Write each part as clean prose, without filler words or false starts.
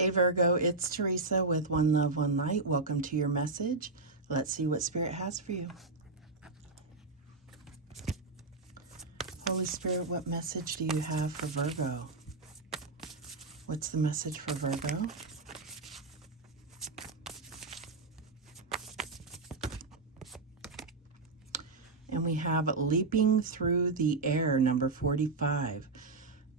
Hey Virgo, it's Teresa with One Love, One Light. Welcome to your message. Let's see what Spirit has for you. Holy Spirit, what message do you have for Virgo? What's the message for Virgo? And we have Leaping Through the Air, number 45.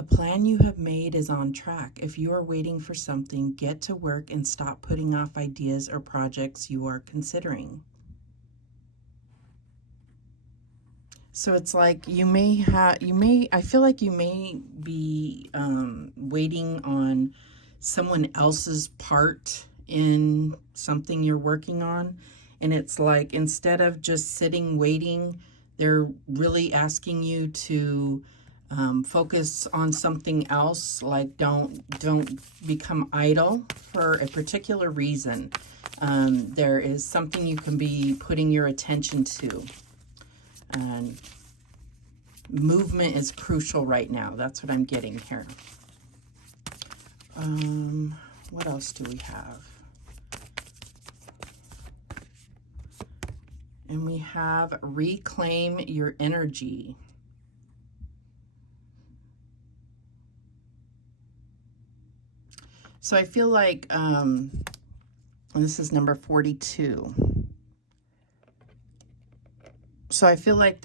A plan you have made is on track. If you are waiting for something, get to work and stop putting off ideas or projects you are considering. So it's like I feel like you may be waiting on someone else's part in something you're working on. And it's like, instead of just sitting waiting, they're really asking you to focus on something else. Like don't become idle for a particular reason. There is something you can be putting your attention to. And movement is crucial right now. That's what I'm getting here. What else do we have? And we have Reclaim Your Energy. So I feel like, and this is number 42. So I feel like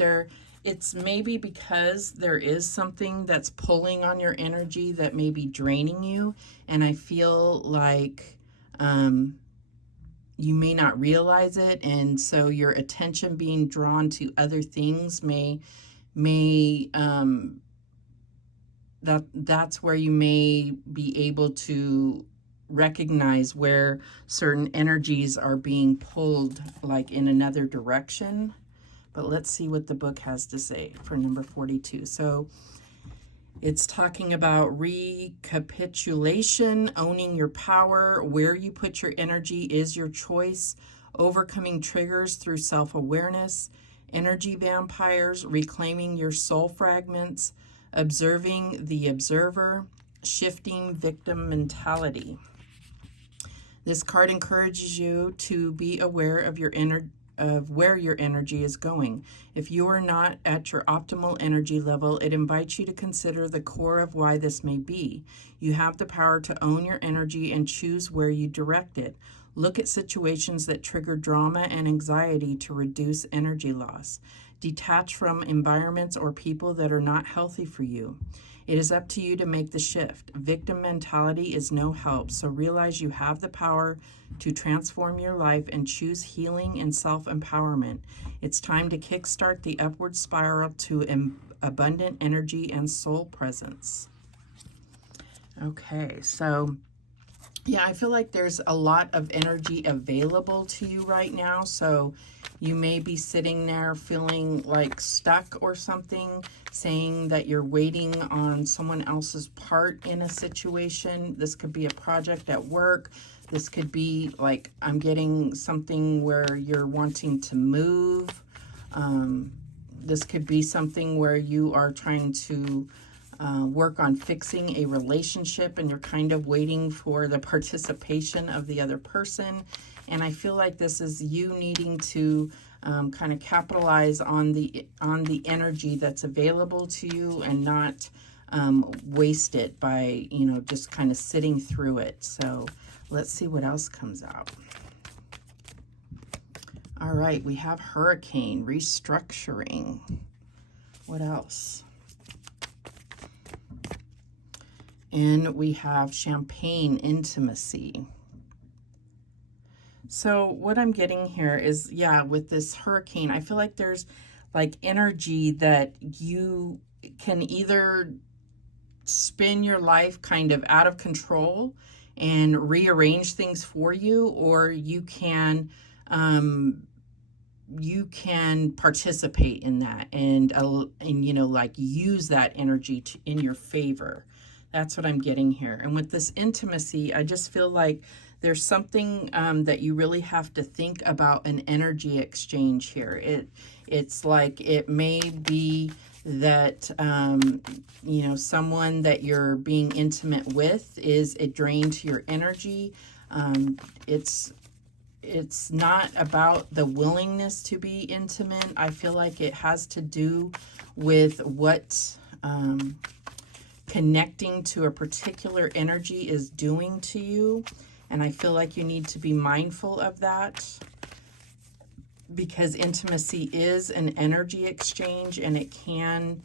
it's maybe because there is something that's pulling on your energy that may be draining you. And I feel like you may not realize it. And so your attention being drawn to other things that's where you may be able to recognize where certain energies are being pulled, like in another direction. But let's see what the book has to say for number 42. So it's talking about recapitulation, owning your power. Where you put your energy is your choice. Overcoming triggers through self-awareness. Energy vampires, reclaiming your soul fragments. Observing the observer, shifting victim mentality. This card encourages you to be aware of where your energy is going. If you are not at your optimal energy level, it invites you to consider the core of why this may be. You have the power to own your energy and choose where you direct it. Look at situations that trigger drama and anxiety to reduce energy loss. Detach from environments or people that are not healthy for you. It is up to you to make the shift. Victim mentality is no help, so realize you have the power to transform your life and choose healing and self-empowerment. It's time to kickstart the upward spiral to abundant energy and soul presence. Okay, so yeah, I feel like there's a lot of energy available to you right now. So you may be sitting there feeling like stuck or something, saying that you're waiting on someone else's part in a situation. This could be a project at work. This could be like, I'm getting something where you're wanting to move. This could be something where you are trying to work on fixing a relationship and you're kind of waiting for the participation of the other person. And I feel like this is you needing to kind of capitalize on the energy that's available to you and not waste it by, just kind of sitting through it. So let's see what else comes out. All right, we have Hurricane, restructuring. What else? And we have Champagne, intimacy. So what I'm getting here is, yeah, with this hurricane, I feel like there's like energy that you can either spin your life kind of out of control and rearrange things for you, or you can participate in that and like use that energy in your favor. That's what I'm getting here. And with this intimacy, I just feel like there's something that you really have to think about, an energy exchange here. It's like it may be that, you know, someone that you're being intimate with is a drain to your energy. It's not about the willingness to be intimate. I feel like it has to do with what connecting to a particular energy is doing to you. And I feel like you need to be mindful of that, because intimacy is an energy exchange, and it can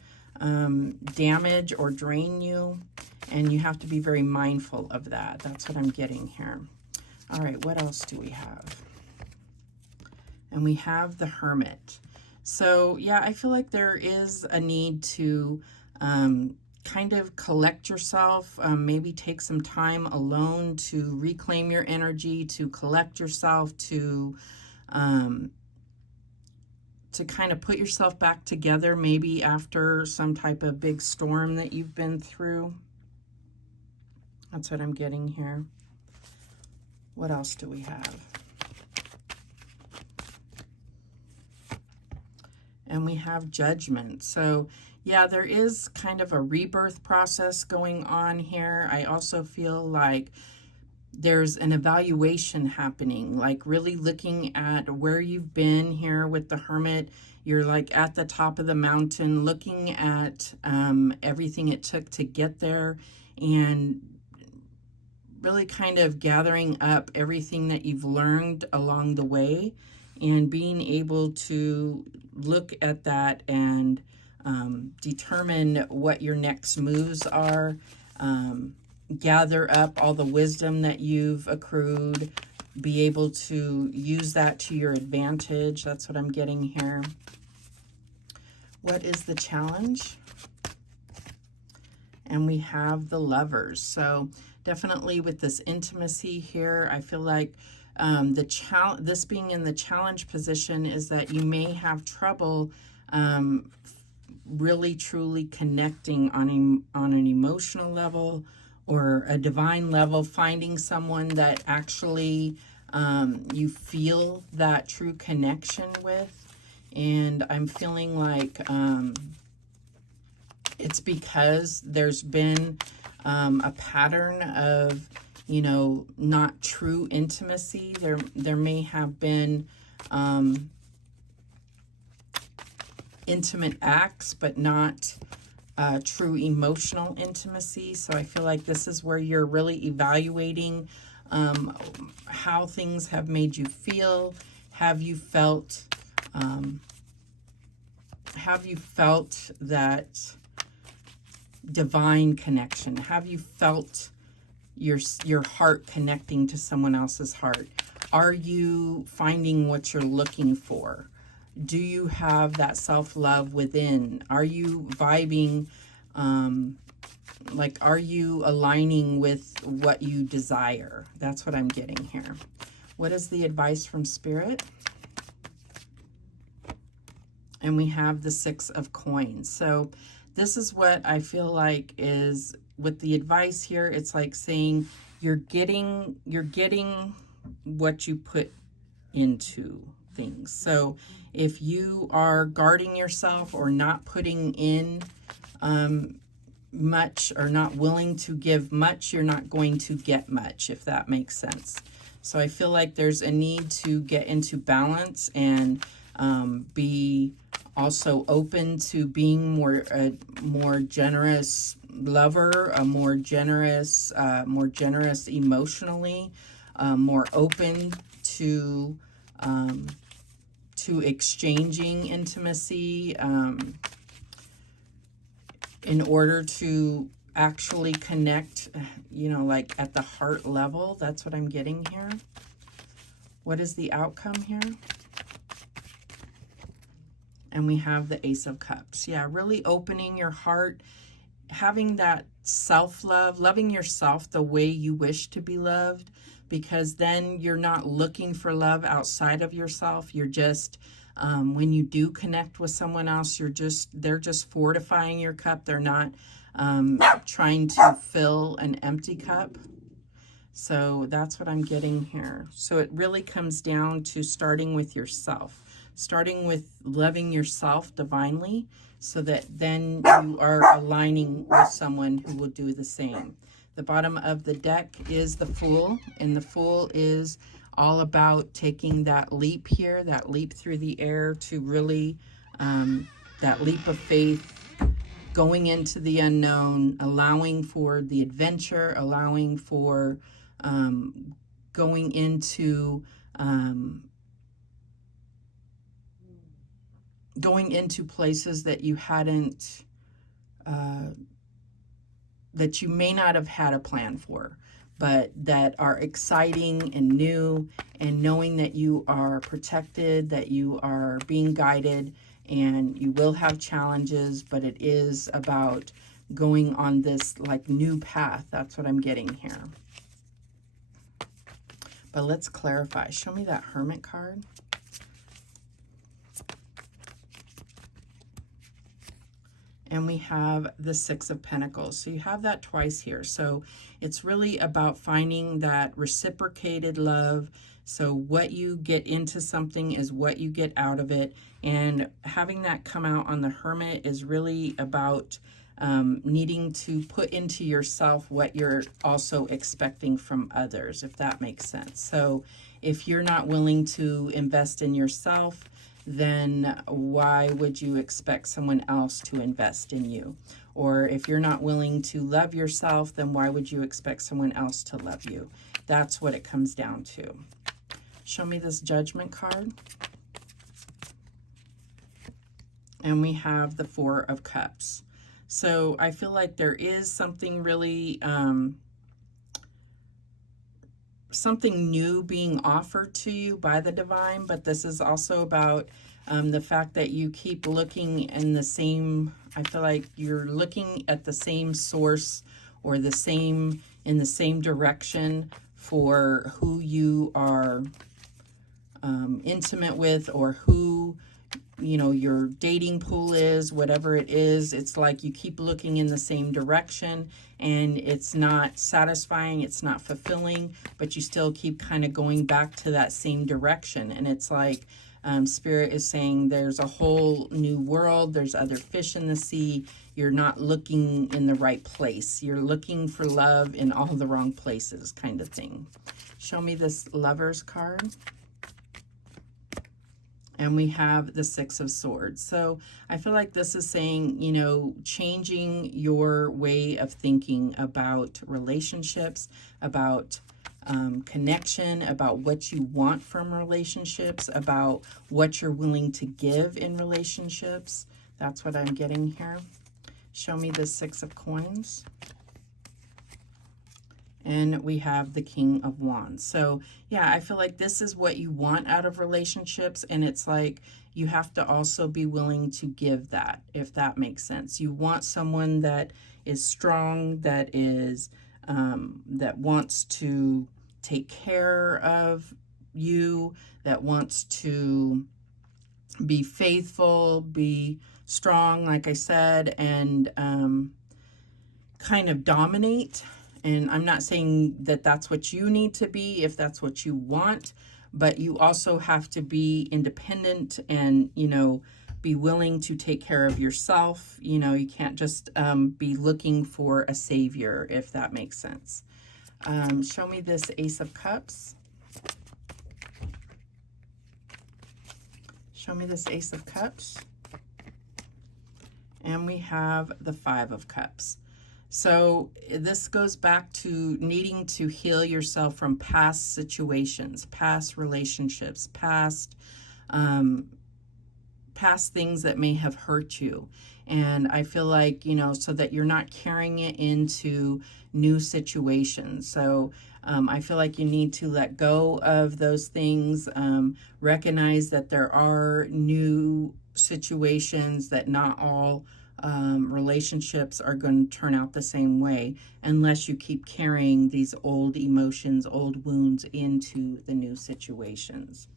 damage or drain you, and you have to be very mindful of that. That's what I'm getting here. All right, what else do we have? And we have the Hermit. So yeah, I feel like there is a need to kind of collect yourself, maybe take some time alone to reclaim your energy, to collect yourself, to kind of put yourself back together, maybe after some type of big storm that you've been through. That's what I'm getting here. What else do we have? And we have Judgment. So yeah, there is kind of a rebirth process going on here. I also feel like there's an evaluation happening, like really looking at where you've been here with the Hermit. You're like at the top of the mountain, looking at everything it took to get there, and really kind of gathering up everything that you've learned along the way, and being able to look at that and determine what your next moves are, gather up all the wisdom that you've accrued, be able to use that to your advantage. That's what I'm getting here. What is the challenge? And we have the Lovers. So definitely with this intimacy here, I feel like this being in the challenge position is that you may have trouble really truly connecting on an emotional level or a divine level, finding someone that actually you feel that true connection with. And I'm feeling like it's because there's been a pattern of, you know, not true intimacy. There may have been intimate acts, but not true emotional intimacy. So I feel like this is where you're really evaluating how things have made you feel. Have you felt that divine connection? Have you felt your heart connecting to someone else's heart? Are you finding what you're looking for? Do you have that self-love within? Are you vibing, like, are you aligning with what you desire? That's what I'm getting here. What is the advice from Spirit? And we have the Six of Coins. So this is what I feel like is with the advice here. It's like saying you're getting what you put into things. So if you are guarding yourself or not putting in much, or not willing to give much, you're not going to get much, if that makes sense. So I feel like there's a need to get into balance and be also open to being a more generous lover, a more generous emotionally, more open to exchanging intimacy in order to actually connect, you know, like at the heart level. That's what I'm getting here. What is the outcome here? And we have the Ace of Cups. Yeah, really opening your heart, having that self-love, loving yourself the way you wish to be loved, because then you're not looking for love outside of yourself. You're just, when you do connect with someone else, they're just fortifying your cup. They're not trying to fill an empty cup. So that's what I'm getting here. So it really comes down to starting with yourself. starting with loving yourself divinely, so that then you are aligning with someone who will do the same. The bottom of the deck is the Fool, and the Fool is all about taking that leap here, that leap through the air to really, that leap of faith, going into the unknown, allowing for the adventure, allowing for going into places that you hadn't, that you may not have had a plan for, but that are exciting and new, and knowing that you are protected, that you are being guided, and you will have challenges, but it is about going on this like new path. That's what I'm getting here. But let's clarify. Show me that Hermit card. And we have the Six of Pentacles. So you have that twice here. So it's really about finding that reciprocated love. So what you get into something is what you get out of it. And having that come out on the Hermit is really about needing to put into yourself what you're also expecting from others, if that makes sense. So if you're not willing to invest in yourself, then why would you expect someone else to invest in you? Or if you're not willing to love yourself, then why would you expect someone else to love you? That's what it comes down to. Show me this Judgment card. And we have the Four of Cups. So I feel like there is something really, something new being offered to you by the divine, but this is also about the fact that you keep looking in the same, I feel like you're looking at the same source, or the same, in the same direction for who you are intimate with, or who, you know, your dating pool is, whatever it is. It's like you keep looking in the same direction, and it's not satisfying, it's not fulfilling, but you still keep kind of going back to that same direction. And it's like Spirit is saying there's a whole new world, there's other fish in the sea, you're not looking in the right place, you're looking for love in all the wrong places, kind of thing. Show me this Lovers card. And we have the Six of Swords. So I feel like this is saying, you know, changing your way of thinking about relationships, about connection, about what you want from relationships, about what you're willing to give in relationships. That's what I'm getting here. Show me the Six of Coins. And we have the King of Wands. So yeah, I feel like this is what you want out of relationships, and it's like you have to also be willing to give that, if that makes sense. You want someone that is strong, that is that wants to take care of you, that wants to be faithful, be strong, like I said, and kind of dominate. And I'm not saying that that's what you need to be, if that's what you want, but you also have to be independent and, you know, be willing to take care of yourself. You know, you can't just be looking for a savior, if that makes sense. Show me this Ace of Cups. Show me this Ace of Cups. And we have the Five of Cups. So this goes back to needing to heal yourself from past situations, past relationships, past things that may have hurt you. And I feel like, you know, so that you're not carrying it into new situations. So I feel like you need to let go of those things, recognize that there are new situations, that not all relationships are going to turn out the same way unless you keep carrying these old emotions, old wounds into the new situations.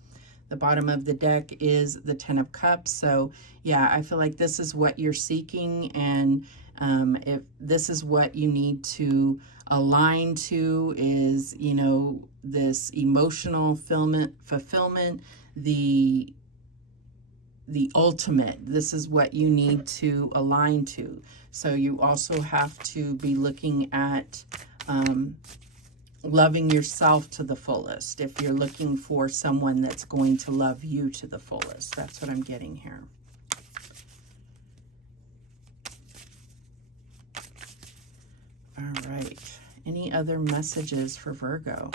The bottom of the deck is the Ten of Cups. So yeah, I feel like this is what you're seeking, and if this is what you need to align to, is, you know, this emotional fulfillment, the ultimate. This is what you need to align to. So you also have to be looking at loving yourself to the fullest if you're looking for someone that's going to love you to the fullest. That's what I'm getting here. All right. Any other messages for Virgo?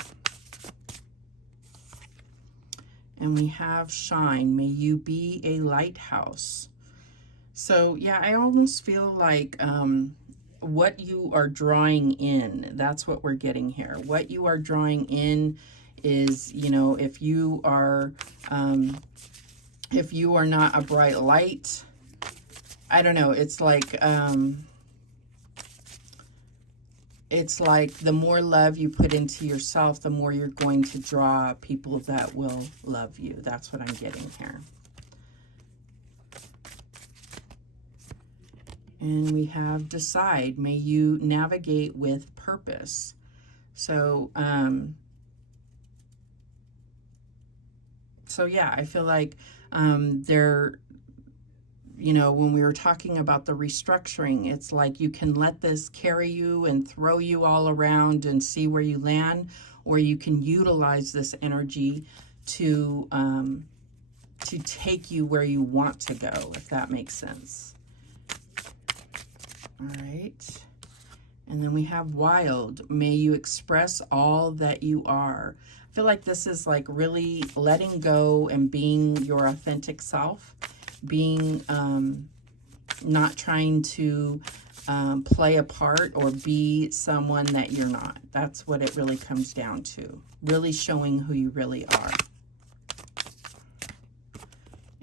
And we have shine. May you be a lighthouse. So yeah, I almost feel like what you are drawing in, that's what we're getting here. What you are drawing in is, you know, if you are not a bright light, I don't know, it's like the more love you put into yourself, the more you're going to draw people that will love you. That's what I'm getting here. And we have decide. May you navigate with purpose. So, yeah, I feel like you know, when we were talking about the restructuring, it's like you can let this carry you and throw you all around and see where you land, or you can utilize this energy to take you where you want to go, if that makes sense. All right. And then we have wild. May you express all that you are. I feel like this is like really letting go and being your authentic self, being not trying to play a part or be someone that you're not. That's what it really comes down to. Really showing who you really are.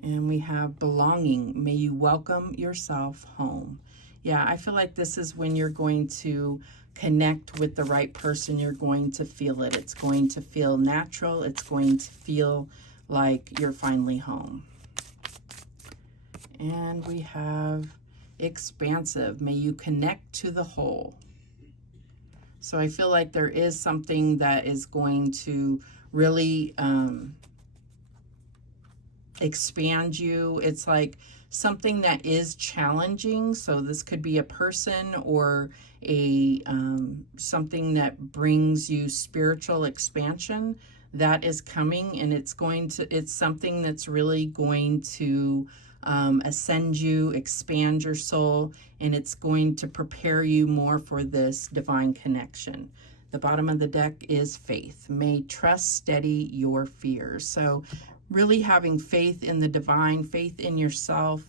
And we have belonging. May you welcome yourself home. Yeah, I feel like this is when you're going to connect with the right person. You're going to feel it. It's going to feel natural. It's going to feel like you're finally home. And we have expansive. May you connect to the whole. So I feel like there is something that is going to really expand you. It's like something that is challenging. So this could be a person or a something that brings you spiritual expansion that is coming, and it's something that's really going to ascend you, expand your soul, and it's going to prepare you more for this divine connection. The bottom of the deck is faith. May trust steady your fears. So really having faith in the divine, faith in yourself,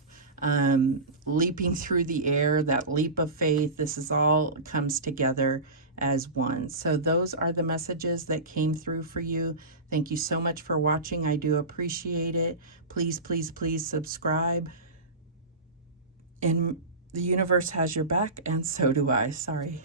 leaping through the air, that leap of faith. This is all comes together as one. So those are the messages that came through for you. Thank you so much for watching. I do appreciate it. Please, please, please subscribe. And the universe has your back, and so do I. Sorry.